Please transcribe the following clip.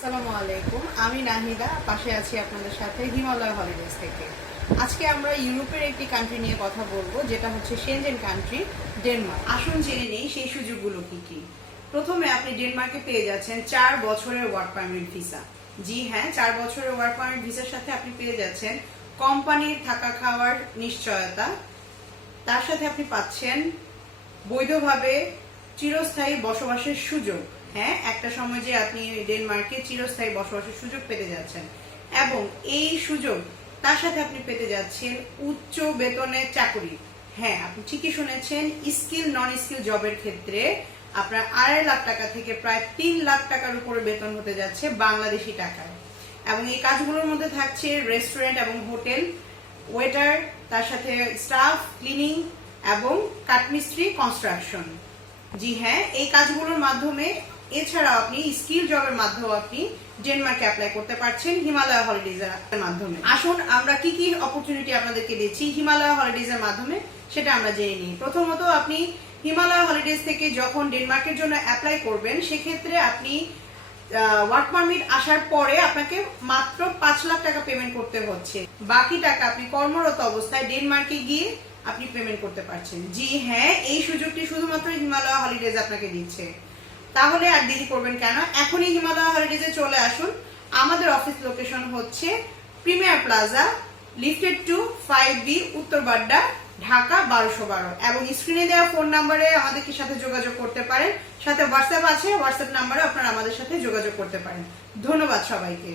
আসসালামু আলাইকুম, আমি নাহিদা পাশে আছি আপনাদের সাথে হিমালয় হলিডেজ থেকে। আজকে আমরা ইউরোপের একটি কান্ট্রি নিয়ে কথা বলবো, যেটা হচ্ছে সেনজেন কান্ট্রি ডেনমার্ক। আসুন জেনে নেই সেই সুযোগগুলো কি কি। প্রথমে আপনি ডেনমার্কে পেয়ে যাচ্ছেন 4 বছরের ওয়ার্ক পারমিট ভিসা। জি হ্যাঁ, 4 বছরের ওয়ার্ক পারমিট ভিসার সাথে আপনি পেয়ে যাচ্ছেন কোম্পানির থাকা খাওয়ার নিশ্চয়তা। তার সাথে আপনি পাচ্ছেন বৈধভাবে চিরস্থায়ী বসবাসের সুযোগ। হ্যাঁ, একটা সময় যে আপনি ডেনমার্কে চিরস্থায়ী বসবাসের সুযোগ পেতে যাচ্ছেন, এবং এই সুযোগ তার সাথে আপনি পেতে যাচ্ছেন উচ্চ বেতনের চাকরি। হ্যাঁ, আপনি ঠিকই শুনেছেন, স্কিল নন স্কিল জবের ক্ষেত্রে আপনার 2.5 লাখ টাকা থেকে প্রায় 3 লাখ টাকার উপরে বেতন হতে যাচ্ছে বাংলাদেশি টাকায়। এবং এই কাজগুলোর মধ্যে থাকছে রেস্টুরেন্ট এবং হোটেল, ওয়েটার, তার সাথে স্টাফ, ক্লিনিং এবং কাঠমিস্ত্রি, কনস্ট্রাকশন। জি হ্যাঁ, এই কাজগুলোর মাধ্যমে এছাড়াও আপনি স্কিল জবের মাধ্যমে আপনি ডেনমার্কে অ্যাপ্লাই করতে পারছেন হিমালয় হলিডেজের মাধ্যমে। আসুন আমরা কি কি অপরচুনিটি আপনাদেরকে দিচ্ছি হিমালয় হলিডেজের মাধ্যমে সেটা আমরা জেনে নিই। প্রথমত, আপনি হিমালয় হলিডেজ থেকে যখন ডেনমার্কের জন্য অ্যাপ্লাই করবেন, সেক্ষেত্রে আপনি ওয়ার্ক পারমিট আসার পরে আপনাকে মাত্র 5 লাখ টাকা পেমেন্ট করতে হচ্ছে। বাকি টাকা আপনি কর্মরত অবস্থায় ডেনমার্কে গিয়ে আপনি পেমেন্ট করতে পারছেন। জি হ্যাঁ, এই সুযোগটি শুধুমাত্র হিমালয় হলিডেজ আপনাকে দিচ্ছে। তাহলে আর দেরি করবেন কেন, এখনই হিমালয় হলিডেজে চলে আসুন। আমাদের অফিস লোকেশন হচ্ছে প্রিমিয়ার প্লাজা, লিফটেড 2 5B, উত্তর বাড্ডা, ঢাকা 1212। এবং স্ক্রিনে দেওয়া ফোন নাম্বারে আমাদের সাথে যোগাযোগ করতে পারেন। সাথে হোয়াটসঅ্যাপ আছে, হোয়াটসঅ্যাপ নাম্বারে আপনারা আমাদের সাথে যোগাযোগ করতে পারেন। ধন্যবাদ সবাইকে।